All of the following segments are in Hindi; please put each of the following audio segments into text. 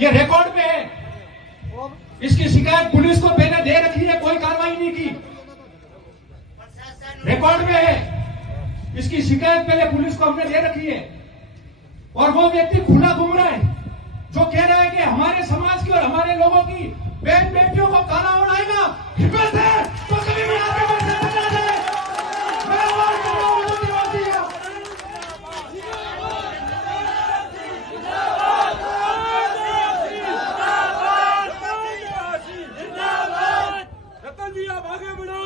ये रिकॉर्ड पे है। इसकी शिकायत पुलिस को पहले दे रखी है, कोई कार्रवाई नहीं की। रिकॉर्ड में है, इसकी शिकायत पहले पुलिस को हमने दे रखी है। और वो व्यक्ति खुला घूम रहा है जो कह रहा है कि हमारे समाज की और हमारे लोगों की बहन बेटियों को काला उड़ाएगा। हिम्मत है तो कभी भी आपके मन से बचा जाए। मैं आवाज कर रहा हूं मोदीवासी का। रतन जी आप आगे बढ़ो,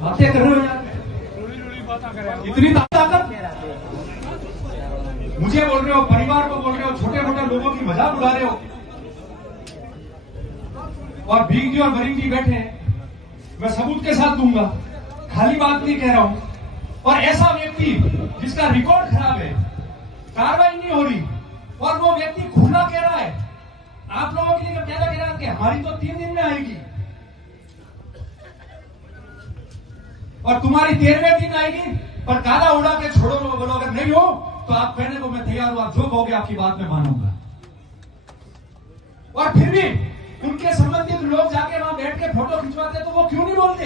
बातें कर रहे हो यार, इतनी ताकत मुझे बोल रहे हो, परिवार को बोल रहे हो, छोटे मोटे लोगों की मजाक उड़ा रहे हो। और भीख जी और वरीम जी बैठे हैं, मैं सबूत के साथ दूंगा, खाली बात नहीं कह रहा हूं। और ऐसा व्यक्ति जिसका रिकॉर्ड खराब है, कार्रवाई नहीं हो रही, और वो व्यक्ति खुला कह रहा है आप लोगों के लिए क्या कह रहा है कि हमारी तो 3 दिन में आएगी और तुम्हारी 13वें दिन आएगी, पर काला उड़ा के छोड़ो। बोलो अगर नहीं हो तो आप कहने को मैं तैयार हूं, आप जो कहोगे आपकी बात में मानूंगा। और फिर भी उनके संबंधित लोग जाके वहां बैठ के फोटो खिंचवाते तो वो क्यों नहीं बोलते?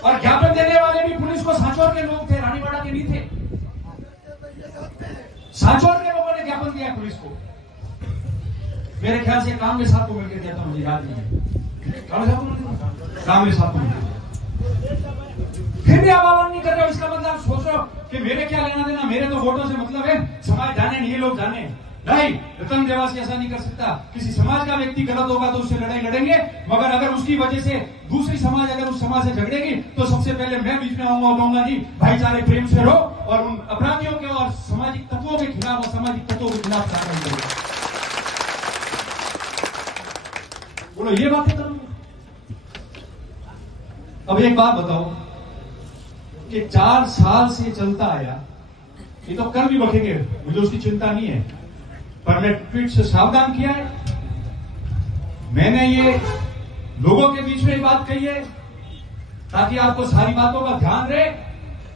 और ज्ञापन देने वाले भी पुलिस को सांचौर के लोग थे, रानीवाड़ा के नहीं थे। सांचौर के लोगों ने ज्ञापन दिया पुलिस को, मेरे ख्याल से कांग्रेस साहब को मिलकर दिया था, मुझे याद नहीं है। कांग्रेस साहब को मिलकर, फिर भी आप आवाज नहीं कर रहे हो। इसका मतलब सोचो कि मेरे क्या लेना देना, मेरे तो वोटों से मतलब है, समाज जाने नहीं, ये लोग जाने नहीं। रतन देवासी ऐसा नहीं कर सकता। किसी समाज का व्यक्ति गलत होगा तो उससे लड़ाई लड़ेंगे, मगर अगर उसकी वजह से दूसरी समाज अगर उस समाज से झगड़ेगी तो सबसे पहले मैं बीच में आऊंगा और कहूंगा जी भाईचारे प्रेम से रहो और उन अपराधियों के और सामाजिक तत्वों के खिलाफ और सामाजिक तत्वों के खिलाफ कार्रवाई करो। बोलो ये बातें करूंगा। अब एक बात बताओ कि 4 साल से चलता आया, ये तो कर भी बैठेंगे, मुझे उसकी चिंता नहीं है, पर मैं ट्वीट से सावधान किया है। मैंने ये लोगों के बीच में बात कही है ताकि आपको सारी बातों का ध्यान रहे,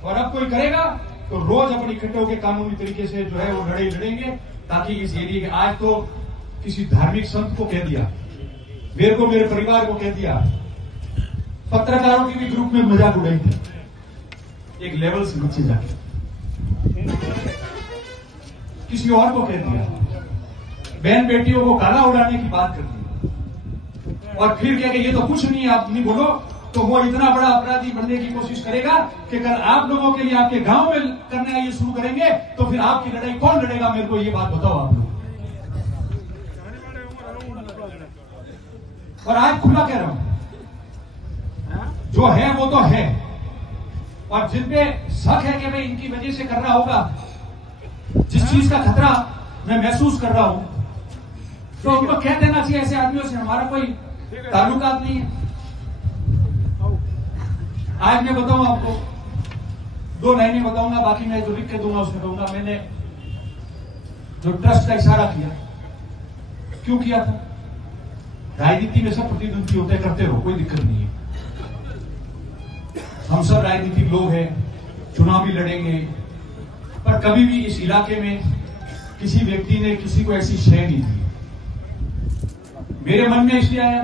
और अब कोई करेगा तो रोज अपनी इकट्ठे होकर कानूनी तरीके से जो है वो लड़ाई लड़ेंगे, ताकि इस एरिया के, आज तो किसी धार्मिक संत को कह दिया, मेरे को, मेरे परिवार को कह दिया, पत्रकारों की भी ग्रुप में मजाक उड़ाई थी, एक लेवल से नीचे जाके किसी और को कह दिया, बहन बेटियों को काला उड़ाने की बात कर दी, और फिर क्या कि ये तो कुछ नहीं है, आप नहीं बोलो तो वो इतना बड़ा अपराधी बनने की कोशिश करेगा कि कल आप लोगों के लिए आपके गांव में करना ये शुरू करेंगे तो फिर आपकी लड़ाई कौन लड़ेगा? मेरे को ये बात बताओ आप लोग। और आज खुला कह रहा हूं, जो है वो तो है, और जिनपे शक है कि मैं इनकी वजह से कर रहा होगा, जिस चीज का खतरा मैं महसूस कर रहा हूं, तो उनको कह देना चाहिए। ऐसे आदमियों से हमारा कोई ताल्लुकात नहीं है। आज मैं बताऊं आपको, 2 लाइनें बताऊंगा, बाकी मैं जो लिख के दूंगा उसमें कहूंगा मैंने जो ट्रस्ट का इशारा किया, क्यों किया था। राजनीति में सब प्रतिद्वंदी होते, करते रहो, कोई दिक्कत नहीं है। हम सब राजनीतिक लोग हैं, चुनाव भी लड़ेंगे, पर कभी भी इस इलाके में किसी व्यक्ति ने किसी को ऐसी शय नहीं दी। मेरे मन में इसलिए आया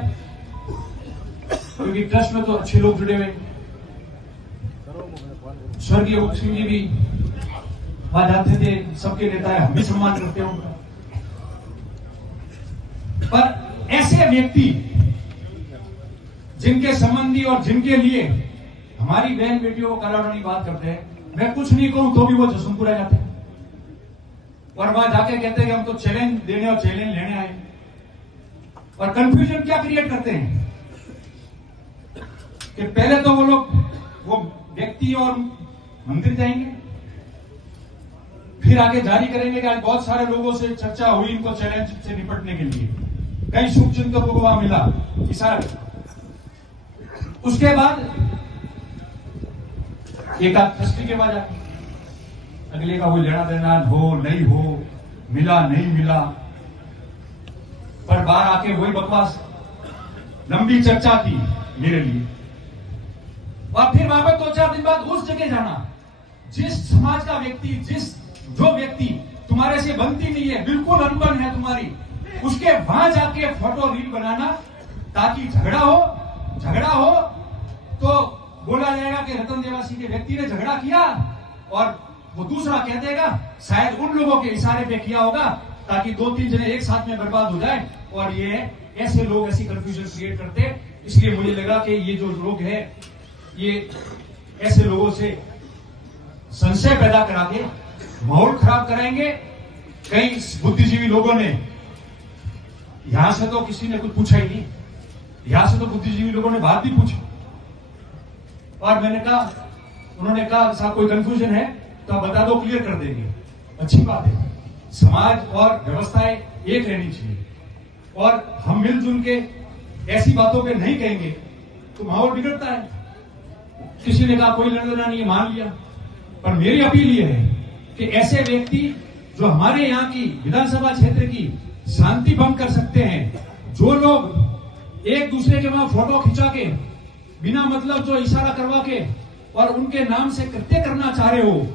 क्योंकि ट्रस्ट में तो अच्छे लोग जुड़े हुए, स्वर्गीय भगत सिंह जी भी वहां जाते थे, सबके नेता है, हम भी सम्मान करते हैं उनका। पर ऐसे व्यक्ति जिनके संबंधी और जिनके लिए हमारी बहन बेटियों को काला उड़ाने की बात करते हैं, मैं कुछ नहीं कहूं तो भी वो जसवंतपुर आ जाते हैं और वहां जाके कहते हैं कि हम तो चैलेंज देने और चैलेंज लेने आए, और कंफ्यूजन क्या क्रिएट करते हैं कि पहले तो वो लोग, वो व्यक्ति और मंदिर जाएंगे, फिर आगे जारी करेंगे कि आज बहुत सारे लोगों से चर्चा हुई इनको चैलेंज से निपटने के लिए, कई शुभचिंतकों को वहां मिला इशारा। उसके बाद एक आध फैसले के बाद अगले का कोई लेना देना हो नहीं हो, मिला नहीं मिला, पर बाहर आके वही बकवास, लंबी चर्चा की मेरे लिए। और फिर वहां पर 2-4 दिन बाद उस जगह जाना, जिस समाज का व्यक्ति, जो व्यक्ति तुम्हारे से बनती नहीं है, बिल्कुल अनबन है तुम्हारी, उसके वहां जाके फोटो रील बनाना, ताकि झगड़ा हो तो बोला जाएगा कि रतन देवासी के व्यक्ति ने झगड़ा किया, और वो दूसरा कह देगा शायद उन लोगों के इशारे पे किया होगा, ताकि 2-3 जने एक साथ में बर्बाद हो जाए। और ये ऐसे लोग ऐसी कंफ्यूजन क्रिएट करते, इसलिए मुझे लगा कि ये जो लोग हैं, ये ऐसे लोगों से संशय पैदा करा के माहौल खराब कराएंगे। कई बुद्धिजीवी लोगों ने, यहां से तो किसी ने कुछ पूछा ही नहीं, यहां से तो बुद्धिजीवी लोगों ने बात भी पूछी, और मैंने कहा, उन्होंने कहा साहब कोई कंफ्यूजन है तो आप बता दो, क्लियर कर देंगे। अच्छी बात है, समाज और व्यवस्थाएं एक रहनी चाहिए, और हम मिलजुल के ऐसी बातों पे नहीं कहेंगे तो माहौल बिगड़ता है। किसी ने कहा कोई लड़ना नहीं है, मान लिया, पर मेरी अपील यह है कि ऐसे व्यक्ति जो हमारे यहाँ की विधानसभा क्षेत्र की शांति भंग कर सकते हैं, जो लोग एक दूसरे के वहां फोटो खिंचा के बिना मतलब जो इशारा करवा के और उनके नाम से कृत्य करना चाह रहे हो,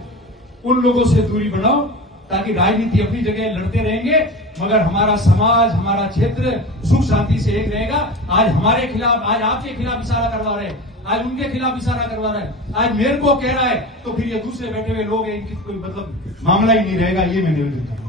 उन लोगों से दूरी बनाओ, ताकि राजनीति अपनी जगह लड़ते रहेंगे मगर हमारा समाज, हमारा क्षेत्र सुख शांति से एक रहेगा। आज हमारे खिलाफ, आज आपके खिलाफ इशारा करवा रहे हैं, आज उनके खिलाफ इशारा करवा रहे हैं, आज मेरे को कह रहा है, तो फिर ये दूसरे बैठे हुए लोग हैं, इनकी कोई मतलब मामला ही नहीं रहेगा। ये मैं निवेदन करता हूं।